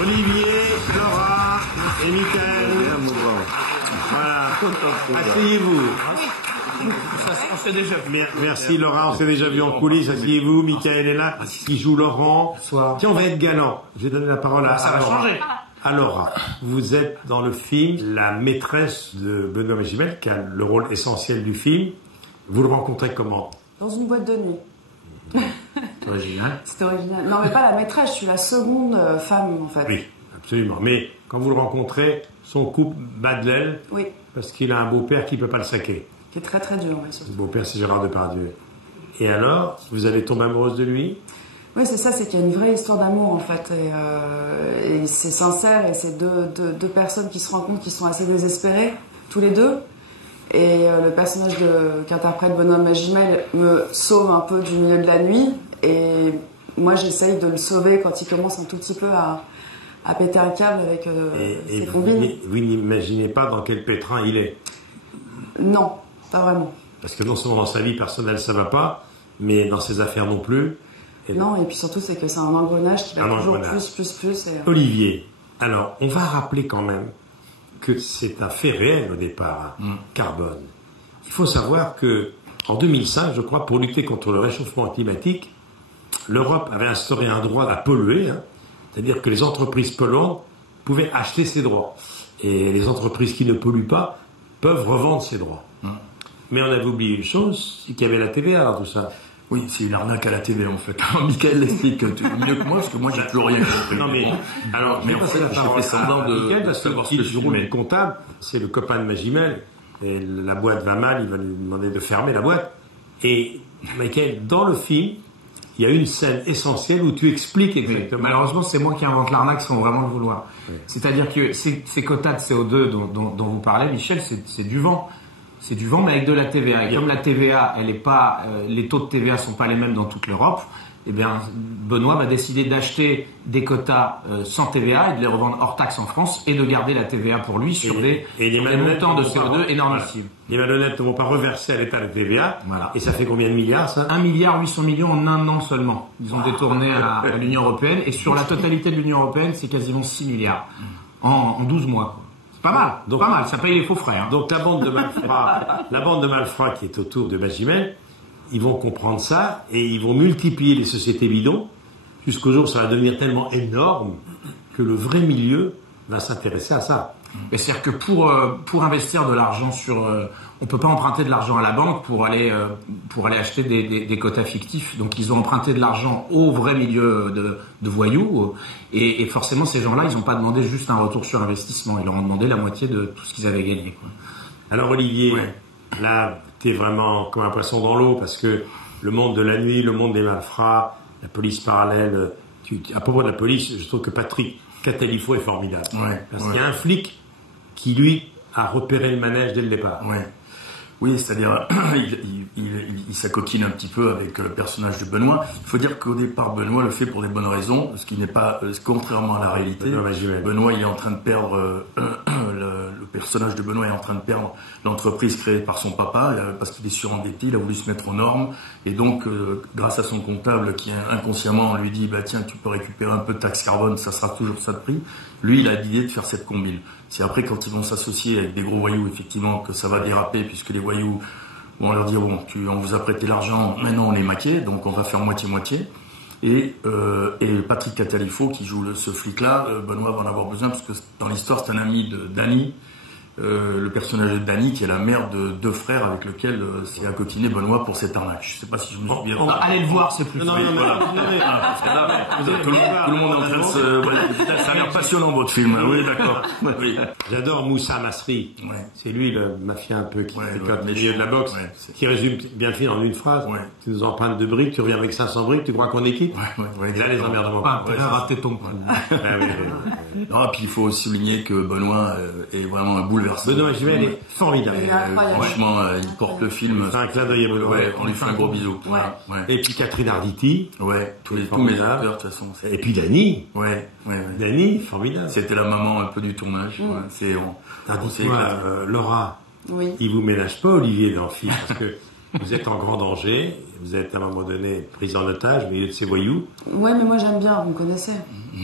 Olivier, Laura et Michael. Voilà. Asseyez-vous. On s'est déjà vu. Merci Laura, on s'est déjà vu en coulisses. Asseyez-vous, Michael est là. Qui joue Laurent. Bonsoir. Tiens, on va être galant. Je vais donner la parole à Ça va Laura. changer. Alors, vous êtes dans le film la maîtresse de Benoît Magimel, qui a le rôle essentiel du film. Vous le rencontrez comment? Dans une boîte de nuit. C'est original. C'était original. Non, mais pas la maîtresse, je suis la seconde femme, en fait. Oui, absolument. Mais quand vous le rencontrez, son couple bat de l'aile Oui, parce qu'il a un beau-père qui ne peut pas le saquer. qui est très très dur, oui, surtout. Le beau-père, c'est Gérard Depardieu. Et alors, vous allez tomber amoureuse de lui? Oui, c'est ça, c'est qu'il y a une vraie histoire d'amour, en fait. Et c'est sincère, et c'est deux personnes qui se rencontrent, qui sont assez désespérées, tous les deux. Et le personnage qu'interprète Benoît Magimel me sauve un peu du milieu de la nuit. Et moi, j'essaye de le sauver quand il commence un tout petit peu à péter un câble avec ses combines. Vous n'imaginez pas dans quel pétrin il est? Non, pas vraiment. Parce que non seulement dans sa vie personnelle, ça ne va pas, mais dans ses affaires non plus. Non, et puis surtout, c'est que c'est un engrenage qui va toujours plus. Et... Olivier, alors, on va rappeler quand même que c'est un fait réel au départ, Carbone. Il faut savoir que en 2005, je crois, pour lutter contre le réchauffement climatique, l'Europe avait instauré un droit à polluer, hein, c'est-à-dire que les entreprises polluantes pouvaient acheter ces droits. Et les entreprises qui ne polluent pas peuvent revendre ces droits. Mais on avait oublié une chose, c'est qu'il y avait la TVA dans tout ça. Oui, c'est une arnaque à la TV en fait. Michael l'explique mieux que moi, parce que moi j'ai toujours rien compris. Non mais, alors, mais en fait, j'ai fait semblant de Michael, parce que savoir ce que je le rôle du comptable, c'est le copain de Magimel, et la boîte va mal, il va lui demander de fermer la boîte. Et Michael, dans le film, il y a une scène essentielle où tu expliques exactement. Oui. Malheureusement, c'est moi qui invente l'arnaque sans vraiment le vouloir. Oui. C'est-à-dire que ces quotas de CO2 dont vous parlez, Michel, c'est du vent. C'est du vent, mais avec de la TVA. Et comme la TVA, elle est pas, les taux de TVA sont pas les mêmes dans toute l'Europe, eh bien, Benoît va décider d'acheter des quotas sans TVA et de les revendre hors taxe en France et de garder la TVA pour lui sur des montants de CO2 énormissimes. Les malhonnêtes ne vont pas reverser à l'État la TVA. Voilà. Et ça fait combien de milliards, ça? 1,8 milliard en un an seulement. Ils ont détourné à l'Union Européenne. Et sur la totalité de l'Union Européenne, c'est quasiment 6 milliards en 12 mois, quoi. Pas mal, donc, pas mal, ça paye les faux frais. Hein. Donc la bande de malfrats qui est autour de Magimel, ils vont comprendre ça et ils vont multiplier les sociétés bidons jusqu'au jour où ça va devenir tellement énorme que le vrai milieu va s'intéresser à ça. C'est-à-dire que pour investir de l'argent on peut pas emprunter de l'argent à la banque pour aller acheter des quotas fictifs. Donc ils ont emprunté de l'argent au vrai milieu de voyous et forcément ces gens-là ils ont pas demandé juste un retour sur investissement, ils leur ont demandé la moitié de tout ce qu'ils avaient gagné, quoi. Alors Olivier, là t'es vraiment comme un poisson dans l'eau parce que le monde de la nuit, le monde des malfrats, la police parallèle. À propos de la police, je trouve que Patrick Catalifo est formidable. Parce qu'il y a un flic qui, lui, a repéré le manège dès le départ. Oui, c'est-à-dire, il s'acoquine un petit peu avec le personnage de Benoît. Il faut dire qu'au départ, Benoît le fait pour des bonnes raisons, ce qui n'est pas, contrairement à la réalité. Benoît, il est en train de perdre, le personnage de Benoît est en train de perdre l'entreprise créée par son papa, parce qu'il est surendetté, il a voulu se mettre aux normes, et donc, grâce à son comptable qui inconsciemment lui dit, bah tiens, tu peux récupérer un peu de taxe carbone, ça sera toujours ça de prix. Lui, il a l'idée de faire cette combine. C'est après, quand ils vont s'associer avec des gros voyous, effectivement, que ça va déraper, puisque les voyous vont leur dire, bon, on vous a prêté l'argent, maintenant on est maqués, donc on va faire moitié-moitié. Et Patrick Catalifo, qui joue ce flic-là, Benoît va en avoir besoin, parce que dans l'histoire, c'est un ami de Dany, le personnage de Dany, qui est la mère de deux frères avec lequel s'est accoquiné Benoît pour cette arnaque. Je sais pas si je me suis bien... Allez le voir, c'est plus... Tout le monde est en train de se... Ça a l'air passionnant, votre film. Oui, d'accord. J'adore Moussa Masri. C'est lui, le mafia un peu qui tricote les milieux de la boxe, qui résume bien le film en une phrase. Tu nous empruntes 2 briques, tu reviens avec 500 briques, tu crois qu'on est quitte? Et là, les emmerdements. Raté ton coup. Non, puis il faut souligner que Benoît est vraiment un bouleversement. Benoît Magimel est formidable. Franchement, il porte le film. C'est un clin d'œil à Benoît. On lui fait un gros bisou. Et puis Catherine Arditi. Tous mes acteurs, de toute façon. Et puis Dany. Dany, formidable. C'était la maman un peu du tournage. Tandis que Laura, il vous ménage pas Olivier dans le film, parce que vous êtes en grand danger, vous êtes à un moment donné prise en otage au milieu de ces voyous. Ouais, mais moi j'aime bien, vous me connaissez.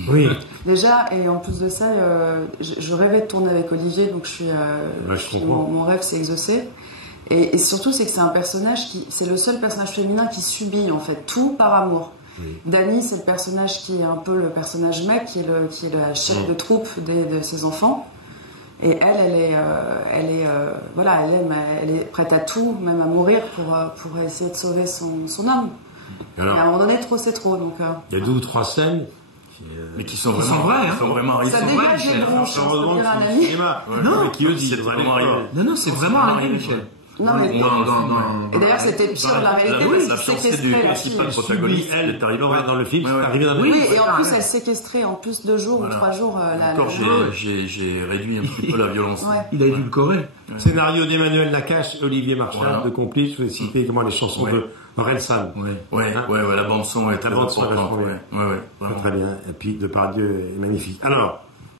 Oui. Déjà, et en plus de ça, je rêvais de tourner avec Olivier, donc mon rêve s'est exaucé. Et surtout, c'est que c'est un personnage c'est le seul personnage féminin qui subit en fait tout par amour. Oui. Dany, c'est le personnage qui est un peu le personnage mec, qui est la chef de troupe de ses enfants. Et elle est prête à tout, même à mourir pour essayer de sauver son homme. Alors, et à un moment donné, trop c'est trop. Donc, il y a 2 ou 3 scènes. Mais qui sont vraiment arrivés. Ça dégage les bronches, on peut dire un ami. Non, qui eux disent vraiment arrivé. Non, c'est vraiment arrivé, Michel. Non, mais et d'ailleurs, c'était pire la réalité. La fiancée du principal protagoniste, elle est arrivée dans le film, c'est arrivé dans le film. Oui, et en plus, elle séquestrait en plus 2 jours ou 3 jours. Encore, j'ai réduit un petit peu la violence. Il a édulcoré. Scénario d'Emmanuel Nakache, Olivier Marchal, de complices. Je vais citer également les chansons de Orelsan. Ouais, la bande son est très importante. Très bien. Et puis, Depardieu est magnifique. Alors,